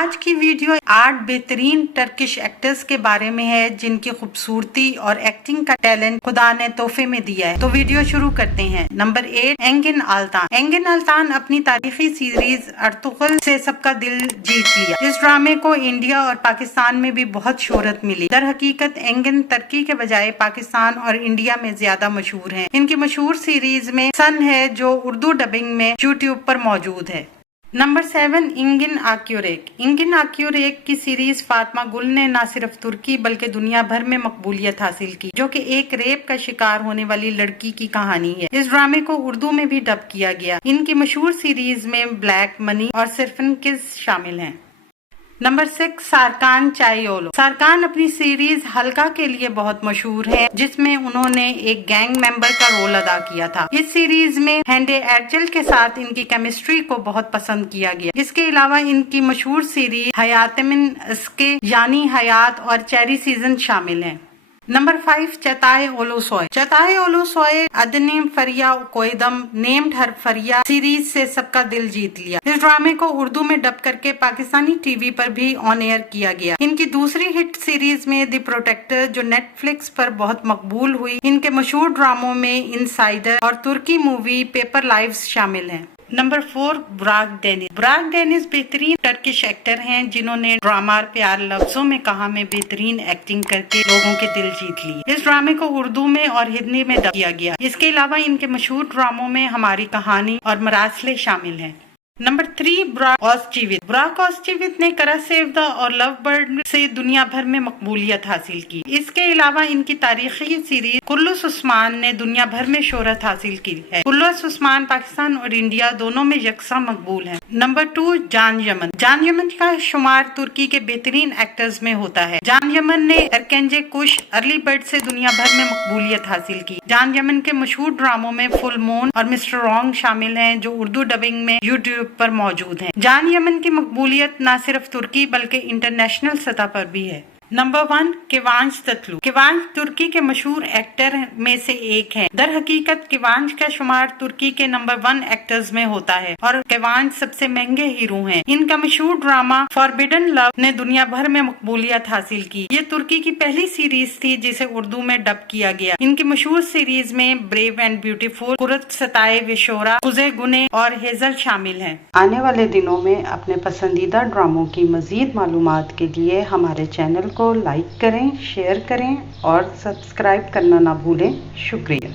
آج کی ویڈیو 8 بہترین ٹرکش ایکٹرز کے بارے میں ہے جن کی خوبصورتی اور ایکٹنگ کا ٹیلنٹ خدا نے تحفے میں دیا ہے۔ تو ویڈیو شروع کرتے ہیں۔ نمبر 8 اینگن آلتان۔ اینگن آلتان اپنی تاریخی سیریز ارطغرل سے سب کا دل جیت لیا۔ اس ڈرامے کو انڈیا اور پاکستان میں بھی بہت شہرت ملی۔ در حقیقت اینگن ترکی کے بجائے پاکستان اور انڈیا میں زیادہ مشہور ہیں۔ ان کی مشہور سیریز میں سن ہے جو اردو ڈبنگ میں یوٹیوب پر موجود ہے۔ نمبر 7 انگن آکیوریک۔ انگن آکیوریک کی سیریز فاطمہ گل نے نہ صرف ترکی بلکہ دنیا بھر میں مقبولیت حاصل کی، جو کہ ایک ریپ کا شکار ہونے والی لڑکی کی کہانی ہے۔ اس ڈرامے کو اردو میں بھی ڈب کیا گیا۔ ان کی مشہور سیریز میں بلیک منی اور سرفنکز شامل ہیں۔ نمبر 6 سارکان چائیولو۔ سارکان اپنی سیریز ہلکا کے لیے بہت مشہور ہے، جس میں انہوں نے ایک گینگ ممبر کا رول ادا کیا تھا۔ اس سیریز میں ہینڈے ایرچل کے ساتھ ان کی کیمسٹری کو بہت پسند کیا گیا۔ اس کے علاوہ ان کی مشہور سیریز حیاتمن اسکے یعنی حیات اور چیری سیزن شامل ہیں۔ نمبر 5 چتائے اولوسوئے۔ چتائے اولوسوئے ادنیم فریا کوئدم نیمڈ ہر فریا سیریز سے سب کا دل جیت لیا۔ اس ڈرامے کو اردو میں ڈب کر کے پاکستانی ٹی وی پر بھی آن ایئر کیا گیا۔ ان کی دوسری ہٹ سیریز میں دی پروٹیکٹر جو نیٹ فلکس پر بہت مقبول ہوئی۔ ان کے مشہور ڈراموں میں انسائڈر اور ترکی مووی پیپر لائفز شامل ہیں۔ نمبر 4 براک ڈینس۔ براک ڈینس بہترین ٹرکش ایکٹر ہیں جنہوں نے ڈرامہ پیار لفظوں میں کہا میں بہترین ایکٹنگ کر کے لوگوں کے دل جیت لی۔ اس ڈرامے کو اردو میں اور ہندی میں ڈب کیا گیا۔ اس کے علاوہ ان کے مشہور ڈراموں میں ہماری کہانی اور مراسلے شامل ہیں۔ نمبر 3 براک اوسچیوت۔ براک اوسچیوت نے کراسیودا اور لو برڈ سے دنیا بھر میں مقبولیت حاصل کی۔ اس کے علاوہ ان کی تاریخی سیریز کلس عثمان نے دنیا بھر میں شہرت حاصل کی ہے۔ کلس عثمان پاکستان اور انڈیا دونوں میں یکساں مقبول ہیں۔ نمبر 2 جان یمن۔ جان یمن کا شمار ترکی کے بہترین ایکٹرز میں ہوتا ہے۔ جان یمن نے ارکنجے کش ارلی برڈ سے دنیا بھر میں مقبولیت حاصل کی۔ جان یمن کے مشہور ڈراموں میں فل مون اور مسٹر رانگ شامل ہیں جو اردو ڈبنگ میں یوٹیوب پر موجود ہیں۔ جان یمن کی مقبولیت نہ صرف ترکی بلکہ انٹرنیشنل سطح پر بھی ہے۔ نمبر 1 کیوانچ تتلو۔ کیوانچ ترکی کے مشہور ایکٹر میں سے ایک ہیں۔ در حقیقت کیوانچ کا شمار ترکی کے نمبر 1 ایکٹرز میں ہوتا ہے اور کیوانچ سب سے مہنگے ہیرو ہیں۔ ان کا مشہور ڈرامہ فاربیڈن لو نے دنیا بھر میں مقبولیت حاصل کی۔ یہ ترکی کی پہلی سیریز تھی جسے اردو میں ڈب کیا گیا۔ ان کی مشہور سیریز میں بریو اینڈ بیوٹیفل، کرت ستائے وشورا، کوزے گنے اور ہیزل شامل ہیں۔ آنے والے دنوں میں اپنے پسندیدہ ڈراموں کی مزید معلومات کے لیے ہمارے چینل کو لائک کریں، شیئر کریں اور سبسکرائب کرنا نہ بھولیں۔ شکریہ۔